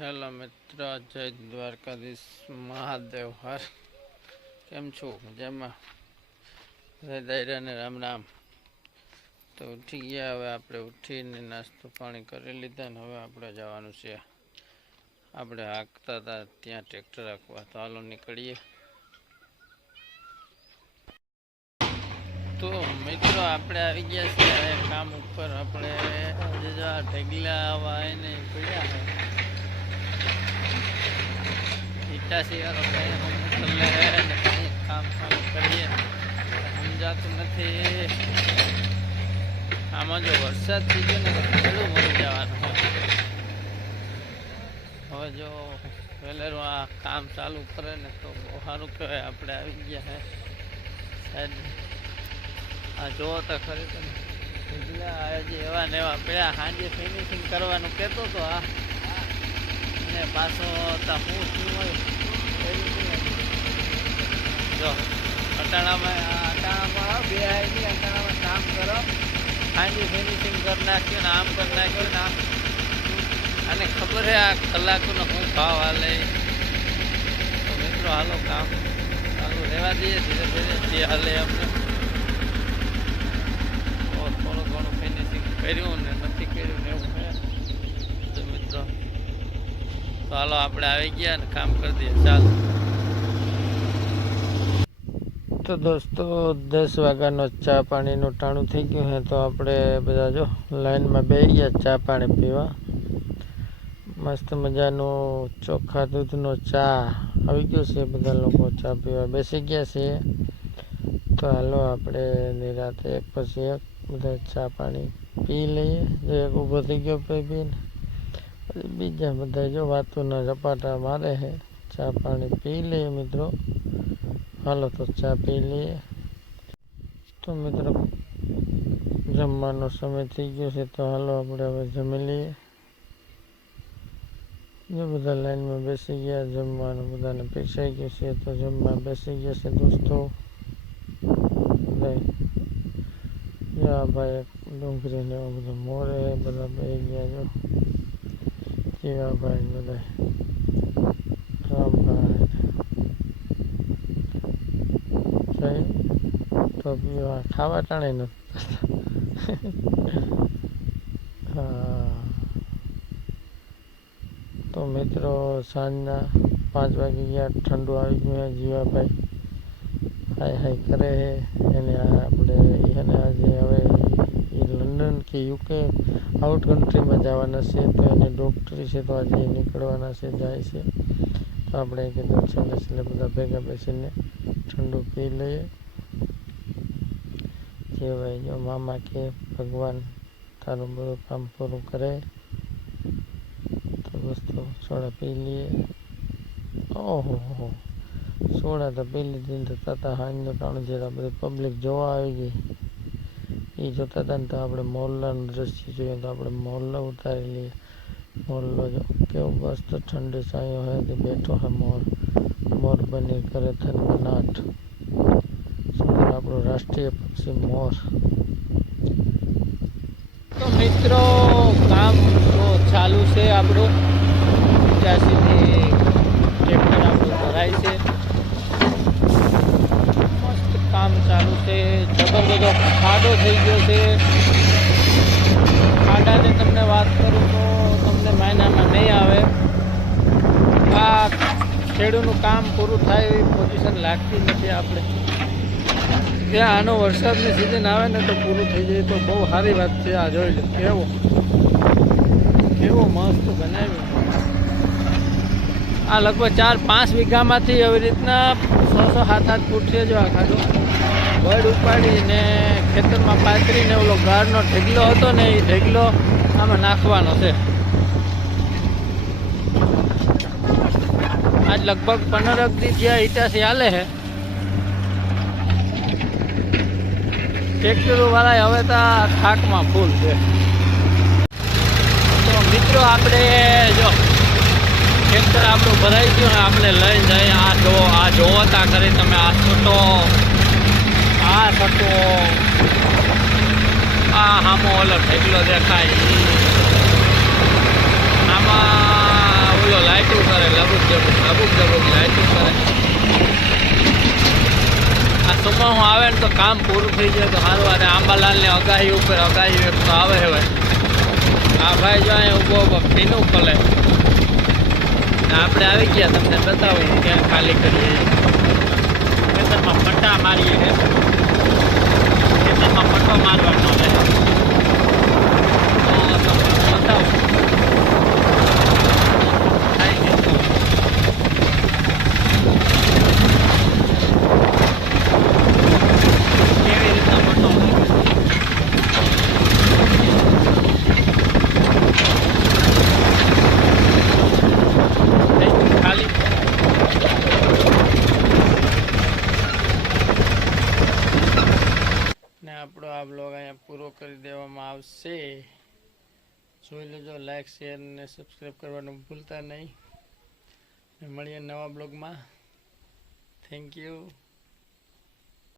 Hello મિત્ર, જય દ્વારકાધીશ મહાદેવ, હર. કેમ છો? મજામાં? દૈરાને રામ રામ. તો ઉઠી ગયા, હવે આપણે ઉઠીને નાસ્તો પાણી કરી લીધા ને હવે આપણે જવાનું છે. આપણે હાંકતા હતા ત્યાં ટ્રેક્ટર રાખવા તો હાલો નીકળીએ. તો મિત્રો, આપણે આવી ગયા છીએ. કામ ઉપર આપણે ઢગલા આવા એને પડ્યા છે ઈટાસી વાળો ભાઈ હું મોકલે ને કંઈ કામ કામ કરીએ. સમજાતું નથી. આમાં જો વરસાદ થઈ ગયો ને પેલું મળી જવાનું. હવે જો વહેલેરું આ કામ ચાલુ કરે ને તો બહુ સારું કહેવાય, આપણે આવી ગયા હે. સાહેબ, આ જોવો તો ખરી તમે આજે એવા ને એવા પેલા સાંજે ફિનિશિંગ કરવાનું કહેતો તો આ. ને પાછો હું શું હોય. જો, અટાણામાં અટાણામાં બે આઈ નહીં અટાણામાં કામ કરો. સાંજે ફિનિશિંગ કરી ને આમ કરી નાખ્યું ને અને ખબર હે આ કલાકોનો શું ભાવ હાલે? તો મિત્રો, હાલો કામ. ચાલુ રહેવા દઈએ, ધીરે ધીરે હાલે અમને થોડું ઘણું ફિનિશિંગ કર્યું ને નથી કર્યું ને એવું હે તો મિત્રો તો હાલો, આપણે આવી ગયા ને, કામ કરી દઈએ, ચાલો. તો દોસ્તો, દસ વાગ્યાનો ચા પાણીનું ટાણું થઈ ગયું છે, તો આપણે બધા જો લાઈનમાં બેસી ગયા, ચા પાણી પીવા. મસ્ત મજાનો ચોખ્ખા દૂધનો ચા આવી ગયો છે, બધા લોકો ચા પીવા બેસી ગયા છે. તો હાલો, આપણે નિરાતે એક પછી એક બધા ચા પાણી પી લઈએ. જો એક ઊભો થઈ ગયો પી પીને પછી બીજા બધા જો વાતોના ઝપાટા મારે છે ચા પાણી પી લઈએ મિત્રો. હાલો તો ચા પી લઈએ. તો મિત્રો, જમવાનો સમય થઈ ગયો છે તો હાલો આપણે હવે જમી લઈએ. જો બધા લાઈનમાં બેસી ગયા, જમવાનું બધાને પીસાઈ ગયું છે તો જમવા બેસી ગયા છે દોસ્તો. આ ભાઈ એક એવું બધું મોરે, બધા બે ગયા જો. જીવાભાઈ ને બધા રામભાઈ તો ખાવા ટાણે નથી તો મિત્રો, સાંજના પાંચ વાગે ગયા, ઠંડુ આવી ગયું જીવાભાઈ. હાય હાય, કરે હે. એને આપણે, એને આજે હવે લંડન કે યુકે આઉટ કન્ટ્રીમાં જવાના છે તો એને ડૉક્ટરી છે તો આજે નીકળવાના છે, જાય છે. તો આપણે કીધું છે એટલે બધા ભેગા બેસીને ઠંડુ પી લઈએ. કહેવાય, જો મામા કે ભગવાન તારું બધું કામ પૂરું કરે, તો દોસ્તો સોડા પી લઈએ. ઓહો સોડા તો પહેલી દિન થતા તો તતા હાંજનો ટાણું જરા બધી પબ્લિક જોવા આવી ગઈ. એ જોતા હતા ને તો આપણે મોરલાનું દ્રશ્ય જોઈએ તો આપણે મોરલો ઉતારી લઈએ. મોરલો જો કેવો મસ્ત ઠંડી છાંયો તે બેઠો હે મોર. મોર બની કરે થનગનાટ સુંદર આપણું રાષ્ટ્રીય પક્ષી મોર. તો મિત્રો, કામ તો ચાલુ છે આપણું. ત્યાં સુધી ટ્રેક્ટર આપણું ભરાય છે મસ્ત કામ ચાલુ છે જબરદસ્ત ખાડો થઈ ગયો છે. ખાડાની તમને વાત કરું તો તમને માયનામાં નહીં આવે. આ ખેડૂતનું કામ પૂરું થાય એવી પોઝિશન લાગતી નથી આપણે. ત્યાં આનો વરસાદની સિઝન આવે ને તો પૂરું થઈ જાય. તો બહુ સારી વાત છે. આ જોઈ લો, કેવો કેવો મસ્ત બનાવ્યું. આ લગભગ ચાર પાંચ વીઘામાંથી એવી રીતના સો સો સાત આઠ ફૂટ છે જો આ ખાડો. વડ ઉપાડીને ખેતરમાં પાથરીને ઓલો ગાળનો ઢેગલો હતો ને એ ઢેગલો આમાં નાખવાનો છે. આજ લગભગ પંદર દી જ્યાં ઈટાસી હાલે છે. ટ્રેક્ટરો વાળા હવે તો થાકમાં ફૂલ છે. તો મિત્રો આપણે જો ટ્રેક્ટર આપણું ભરાઈ ગયું ને આપણે લઈ જઈએ. આ જો આ જોવતા કરી તમે. આ છૂટો આ થતો આ હામો ઓલો ઠેકલો દેખાય. આમાં ઓલો લાઇટું કરે, લબુક જબુક લબુક જબુક લાઇટું કરે. આ સુમા આવે ને તો કામ પૂરું થઈ જાય તો સારું અને આંબાલાલની અગાહી ઉપર, અગાહી એક તો આવે હવે. આ ભાઈ જો અહીંયા ઊભો ઊભો પીનું ખોલે. આપણે આવી ગયા, તમને બતાવું ક્યાં ખાલી કરીએ. ખેતરમાં પટ્ટા મારીએ. દેવામાં આવશે. જોઈ લેજો લાઇક શેર અને સબસ્ક્રાઈબ કરવાનું ભૂલતા નહીં. મળીએ નવા બ્લોગમાં થેન્ક યુ